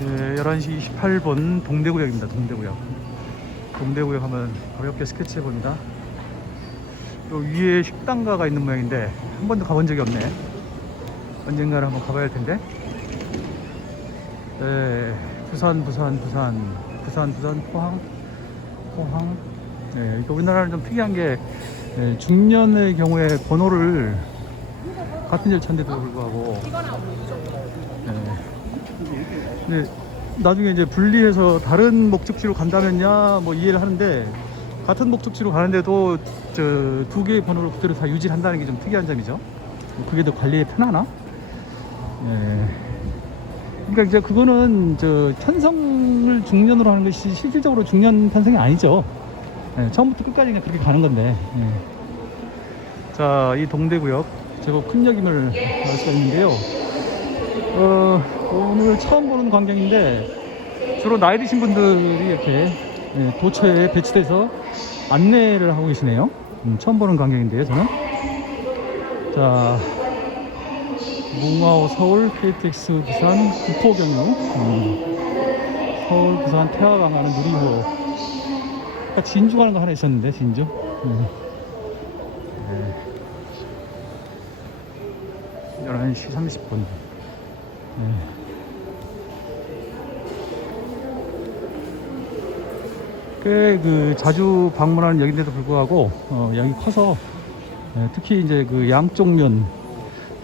예, 11시 28분 동대구역입니다. 동대구역. 동대구역 하면 가볍게 스케치해 봅니다. 요 위에 식당가가 있는 모양인데 한 번도 가본 적이 없네. 언젠가는 한번 가봐야 할 텐데. 네, 부산, 부산, 부산, 부산, 부산, 포항, 포항. 네, 이거 우리나라는 좀 특이한 게 네, 중년의 경우에 번호를 같은 절 찾는데도 불구하고 네. 근데 나중에 이제 분리해서 다른 목적지로 간다면야 뭐 이해를 하는데 같은 목적지로 가는데도 저 두 개의 번호를 그대로 다 유지한다는 게 좀 특이한 점이죠. 그게 더 관리에 편하나? 예. 그러니까 이제 그거는 저 편성을 중년으로 하는 것이 실질적으로 중년 편성이 아니죠. 예, 처음부터 끝까지 그냥 그렇게 가는 건데. 예. 자, 이 동대구역 제법 큰 역임을 알 수가 있는데요. 어, 오늘 처음 보는 광경인데 주로 나이 드신 분들이 이렇게 예, 도처에 배치돼서 안내를 하고 계시네요. 음, 처음 보는 광경인데요, 저는. 자, 뭉아오 서울, KTX 부산, 구포 경유, 음, 서울, 부산, 태화강 가는 누리호. 아까 진주 가는 거 하나 있었는데, 진주. 음. 네. 11시 30분. 네. 꽤그 자주 방문하는 역인데도 불구하고 어, 양이 커서 예, 특히 이제 그 양쪽 면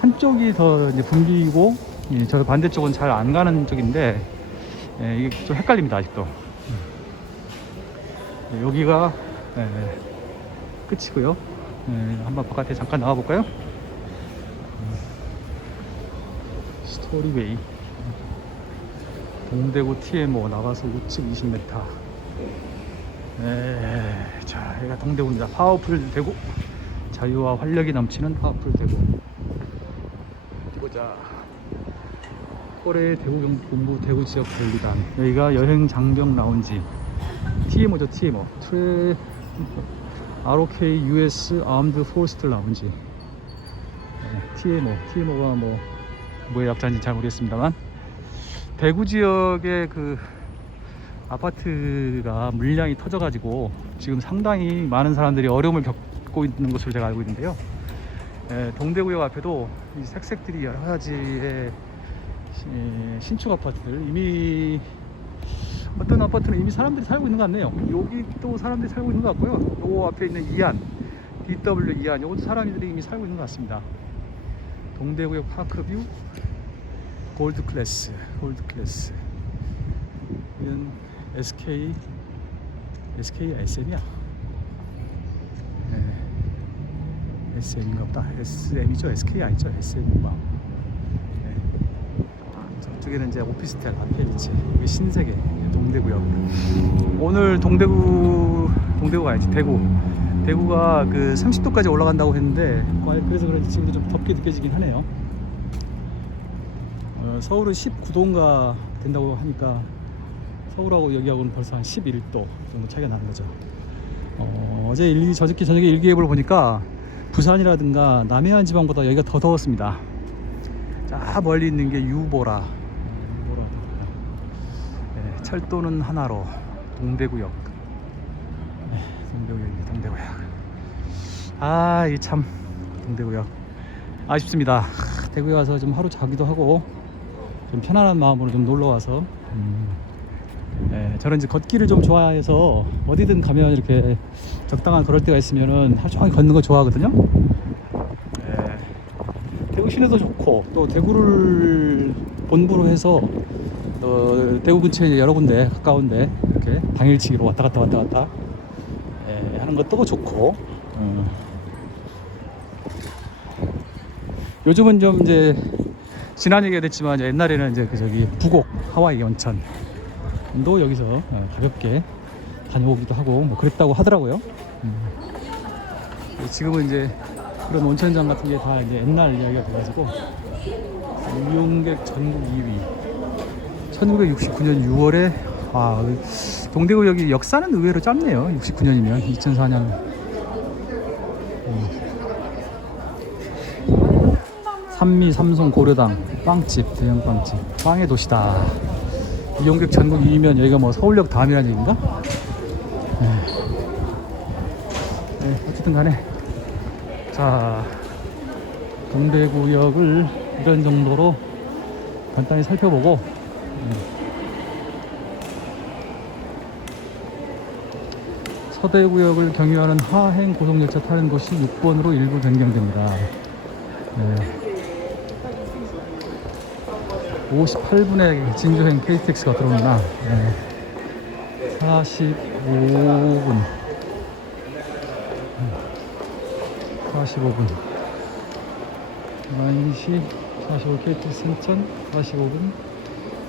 한쪽이 더 이제 붐비고 예, 저 반대쪽은 잘 안 가는 쪽인데 예, 이게 좀 헷갈립니다 아직도 예, 여기가 예, 끝이고요 예, 한번 바깥에 잠깐 나가 볼까요? 스토리웨이. 동대구 TMO 나가서 우측 20m 네, 자 여기가 동대구입니다. 파워풀 대구. 자유와 활력이 넘치는 파워풀 대구. 보자. 올해 대구 경북 대구 지역 관리단. 여기가 여행 장병 라운지. TMO죠 TMO 트레 ROK US 아임드 포스트 라운지 네, TMO TMO가 뭐 뭐의 약자인지 잘 모르겠습니다만 대구 지역의 그 아파트가 물량이 터져가지고 지금 상당히 많은 사람들이 어려움을 겪고 있는 것으로 제가 알고 있는데요. 예, 동대구역 앞에도 이 색색들이 여러 가지의 시- 예, 신축 아파트들 이미 어떤 아파트는 이미 사람들이 살고 있는 것 같네요. 여기 또 사람들이 살고 있는 것 같고요. 요 앞에 있는 이안, DW 이안, 요것도 사람들이 이미 살고 있는 것 같습니다. 동대구역 파크뷰 골드 클래스 골드 클래스. 이건 SK SK SM이야. 네. SM인가 보다. SM이죠? SK 아니죠? SM인가 네. 저쪽에는 이제 오피스텔 아페리치 여기 신세계 동대구역. 오늘 동대구 동대구가 아니지. 대구 대구가 그 30도까지 올라간다고 했는데 와, 그래서 그런지 지금도 좀 덥게 느껴지긴 하네요. 어, 서울은 19도인가 된다고 하니까 서울하고 여기하고는 벌써 한 11도 정도 차이가 나는 거죠. 어, 어제 일기 저녁에 저녁에 일기예보를 보니까 부산이라든가 남해안 지방보다 여기가 더 더웠습니다. 자 멀리 있는 게 유보라. 유보라. 네, 철도는 하나로 동대구역. 네, 동대구역입니다. 동대구역. 아, 이 참 동대구역 아쉽습니다. 하, 대구에 와서 좀 하루 자기도 하고 좀 편안한 마음으로 좀 놀러 와서. 음, 네, 저는 이제 걷기를 좀 좋아해서 어디든 가면 이렇게 적당한 걸을 때가 있으면은 하루 종일 걷는 거 좋아하거든요. 네, 대구 시내도 좋고 또 대구를 본부로 해서 어, 대구 근처에 여러 군데 가까운데 이렇게 당일치기로 왔다 갔다 왔다 갔다 예, 하는 것도 좋고 어. 요즘은 좀 이제 지난 얘기가 됐지만 옛날에는 이제 그 저기 부곡 하와이 온천도 여기서 어, 가볍게 다녀오기도 하고 뭐 그랬다고 하더라고요. 음. 지금은 이제 그런 온천장 같은 게 다 이제 옛날 이야기가 돼가지고 이용객 전국 2위 1969년 6월에 아 동대구 여기 역사는 의외로 짧네요. 69년이면 2004년. 산미 삼성 고려당 빵집 대형 빵집 빵의 도시다. 이용객 전국 2위면 여기가 뭐 서울역 다음이라는 얘기인가? 네. 네, 어쨌든 간에. 자 동대구역을 이런 정도로 간단히 살펴보고 음, 서대 구역을 경유하는 하행 고속열차 타는 곳이 6번으로 일부 변경됩니다. 네. 58분에 진주행 KTX가 들어오나 네. 45분 45분 11시 45 KTX 승천 45분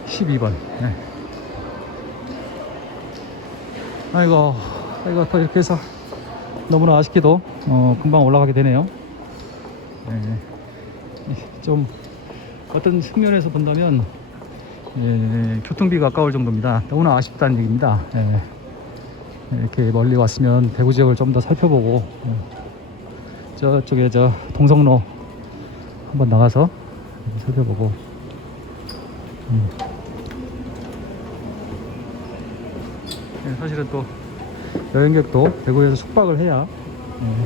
12번 네. 아이고 아 이고 또 이렇게 해서 너무나 아쉽게도 어, 금방 올라가게 되네요 네. 좀 어떤 측면에서 본다면 예, 교통비가 아까울 정도입니다. 너무나 아쉽다는 얘기입니다. 예, 이렇게 멀리 왔으면 대구 지역을 좀 더 살펴보고 예, 저쪽에 저 동성로 한번 나가서 살펴보고 음. 예, 사실은 또 여행객도 대구에서 숙박을 해야 음,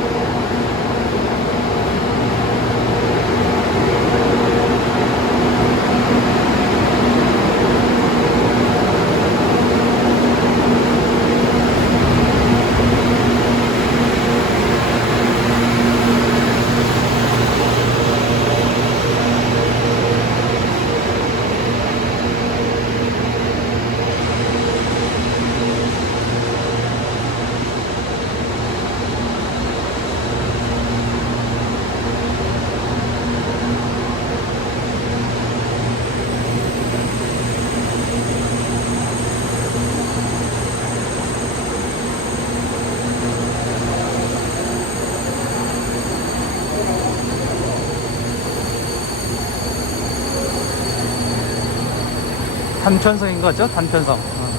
단편성인 거죠? 단편성. 어.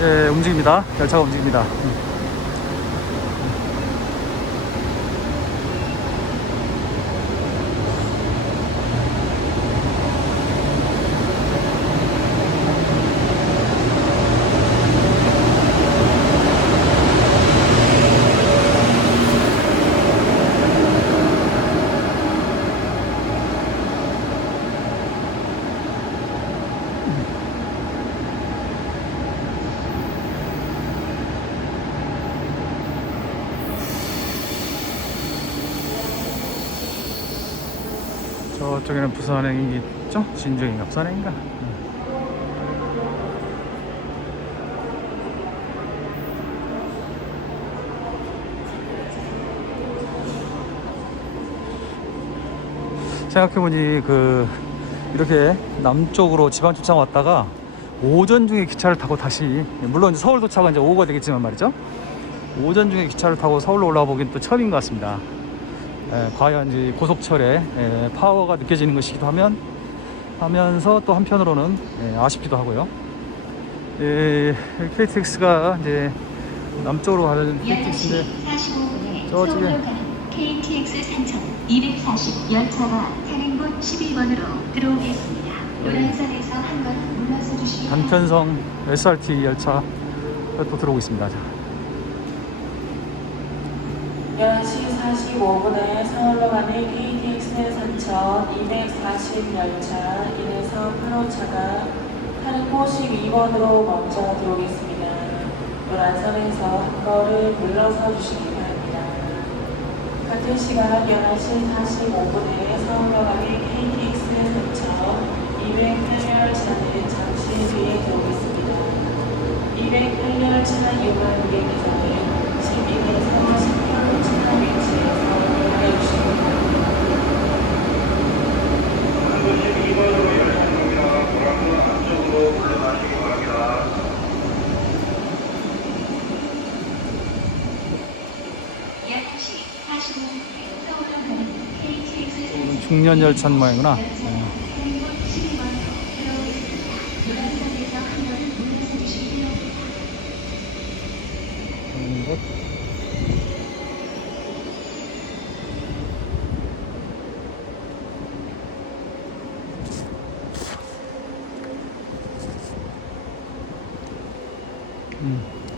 예, 움직입니다. 열차가 움직입니다. 저쪽에는 부산행이 있죠? 진주행인가 부산행인가? 생각해보니 그 이렇게 남쪽으로 지방 출장 왔다가 오전 중에 기차를 타고 다시 물론 서울 도착은 이제 오후가 되겠지만 말이죠 오전 중에 기차를 타고 서울로 올라와 보긴 또 처음인 것 같습니다 에, 과연 이제 고속철에 에, 파워가 느껴지는 것이기도 하면 하면서 또 한편으로는 에, 아쉽기도 하고요. 에, KTX가 이제 남쪽으로 가는 KTX인데 11시 45분에 저쪽에 KTX 산천 240 열차가 차량번 11번으로 들어오겠습니다. 노란선에서 한번 물러서 바랍니다. 단편성 SRT 열차 또 들어오고 있습니다. 자, 11시 45분에 서울로 가는 KTX 산천 240 열차 1에서 8호차가 타르코 12번으로 먼저 들어오겠습니다. 노란선에서 한 걸음 물러서 주시기 바랍니다. 같은 시간 11시 45분에 서울로 가는 KTX 산천 208 열차는 잠시 뒤에 들어오겠습니다. 208열 차 이용한 고객께서는 12에서 18호 중년 열차 모양이구나. 네. 차량번 11번으로 들어오겠습니다. 노란선에서 한 번 물러서 주시기 바랍니다. 음, 것. 음,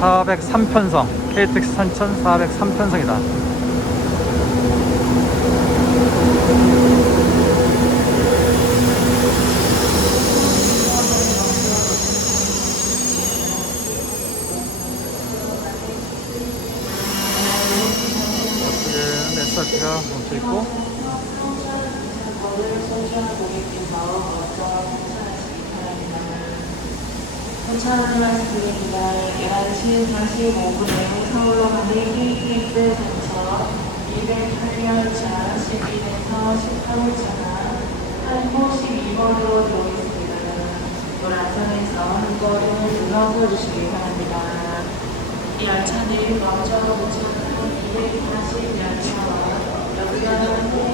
(403편성) KTX 산천 (403편성이다) 이쪽에는 SRT가 멈춰있고 정보를 소지하는 고객께서 먼저 통차하시기 바랍니다. 통차하는 말씀드립니다. 11시 45분에 서울로 가는 KTX 근처 208열차 12에서 18호차가 한포 12번으로 들어오겠습니다. 노란선에서 한 걸음 물러서 주시기 바랍니다. 이 열차는 먼저 도착한 240 열차와 역사는 1 0분 문이 열립니다. 승차권을 보시는